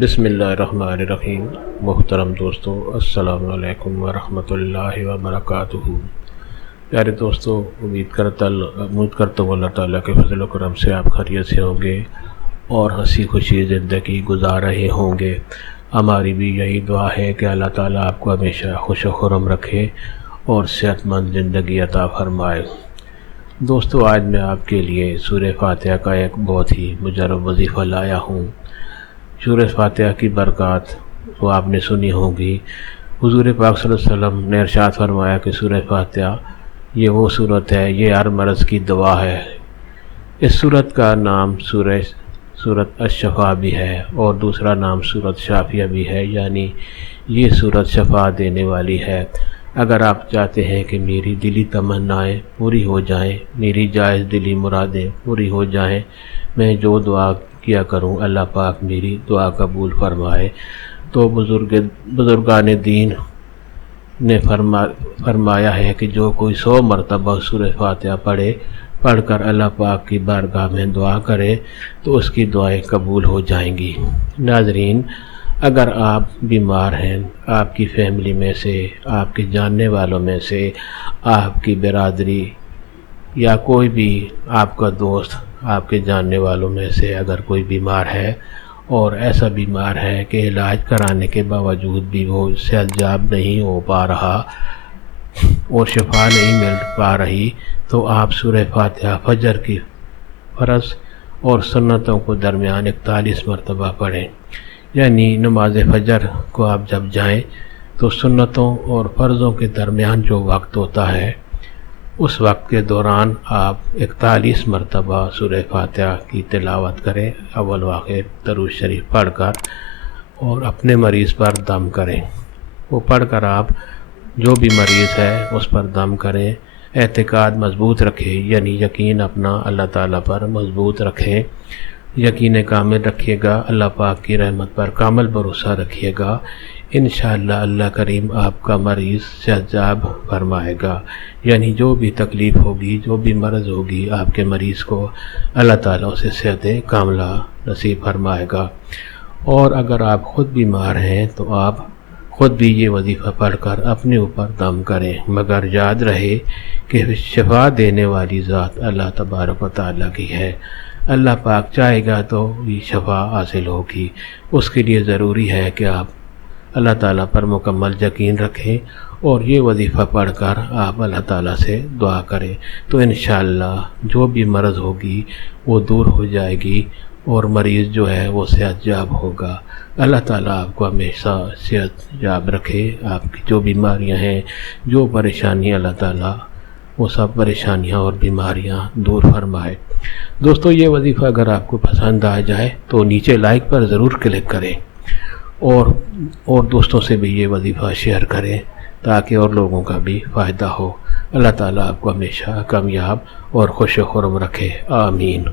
بسم اللہ الرحمن الرحیم۔ محترم دوستو، السلام علیکم ورحمۃ اللہ وبرکاتہ۔ پیارے دوستو، امید کرتا ہوں اللہ تعالیٰ کے فضل و کرم سے آپ خیریت سے ہوں گے اور ہنسی خوشی زندگی گزار رہے ہوں گے۔ ہماری بھی یہی دعا ہے کہ اللہ تعالیٰ آپ کو ہمیشہ خوش و خرم رکھے اور صحت مند زندگی عطا فرمائے۔ دوستو، آج میں آپ کے لیے سورہ فاتحہ کا ایک بہت ہی مجرب وظیفہ لایا ہوں۔ سورہ فاتحہ کی برکات تو آپ نے سنی ہوگی۔ حضور پاک صلی اللہ علیہ وسلم نے ارشاد فرمایا کہ سورہ فاتحہ یہ وہ صورت ہے، یہ ہر مرض کی دوا ہے۔ اس صورت کا نام سورت الشفا بھی ہے اور دوسرا نام سورت شافیہ بھی ہے، یعنی یہ صورت شفا دینے والی ہے۔ اگر آپ چاہتے ہیں کہ میری دلی تمنائیں پوری ہو جائیں، میری جائز دلی مرادیں پوری ہو جائیں، میں جو دعا کیا کروں اللہ پاک میری دعا قبول فرمائے، تو بزرگان دین نے فرمایا ہے کہ جو کوئی 100 مرتبہ سورہ فاتحہ پڑھ کر اللہ پاک کی بارگاہ میں دعا کرے تو اس کی دعائیں قبول ہو جائیں گی۔ ناظرین، اگر آپ بیمار ہیں، آپ کی فیملی میں سے، آپ کے جاننے والوں میں سے، آپ کی برادری یا کوئی بھی آپ کا دوست آپ کے جاننے والوں میں سے اگر کوئی بیمار ہے اور ایسا بیمار ہے کہ علاج کرانے کے باوجود بھی وہ صحت یاب نہیں ہو پا رہا اور شفا نہیں مل پا رہی، تو آپ سورہ فاتحہ فجر کی فرض اور سنتوں کو درمیان 41 مرتبہ پڑھیں۔ یعنی نماز فجر کو آپ جب جائیں تو سنتوں اور فرضوں کے درمیان جو وقت ہوتا ہے اس وقت کے دوران آپ 41 مرتبہ سورہ فاتحہ کی تلاوت کریں، اول و آخر درود شریف پڑھ کر، اور اپنے مریض پر دم کریں۔ وہ پڑھ کر آپ جو بھی مریض ہے اس پر دم کریں۔ اعتقاد مضبوط رکھیں، یعنی یقین اپنا اللہ تعالیٰ پر مضبوط رکھیں، یقین کامل رکھیے گا، اللہ پاک کی رحمت پر کامل بھروسہ رکھیے گا۔ انشاءاللہ اللہ کریم آپ کا مریض صحت یاب فرمائے گا۔ یعنی جو بھی تکلیف ہوگی، جو بھی مرض ہوگی، آپ کے مریض کو اللہ تعالیٰ اسے صحت کاملہ نصیب فرمائے گا۔ اور اگر آپ خود بیمار ہیں تو آپ خود بھی یہ وظیفہ پڑھ کر اپنے اوپر دم کریں، مگر یاد رہے کہ شفا دینے والی ذات اللہ تبارک و تعالیٰ کی ہے۔ اللہ پاک چاہے گا تو یہ شفا حاصل ہوگی۔ اس کے لیے ضروری ہے کہ آپ اللہ تعالیٰ پر مکمل یقین رکھیں اور یہ وظیفہ پڑھ کر آپ اللہ تعالیٰ سے دعا کریں، تو انشاءاللہ جو بھی مرض ہوگی وہ دور ہو جائے گی اور مریض جو ہے وہ صحت یاب ہوگا۔ اللہ تعالیٰ آپ کو ہمیشہ صحت یاب رکھے۔ آپ کی جو بیماریاں ہیں، جو پریشانیاں، اللہ تعالیٰ وہ سب پریشانیاں اور بیماریاں دور فرمائے۔ دوستو، یہ وظیفہ اگر آپ کو پسند آ جائے تو نیچے لائک پر ضرور کلک کریں اور دوستوں سے بھی یہ وظیفہ شیئر کریں تاکہ اور لوگوں کا بھی فائدہ ہو۔ اللہ تعالیٰ آپ کو ہمیشہ کامیاب اور خوش و خرم رکھے، آمین۔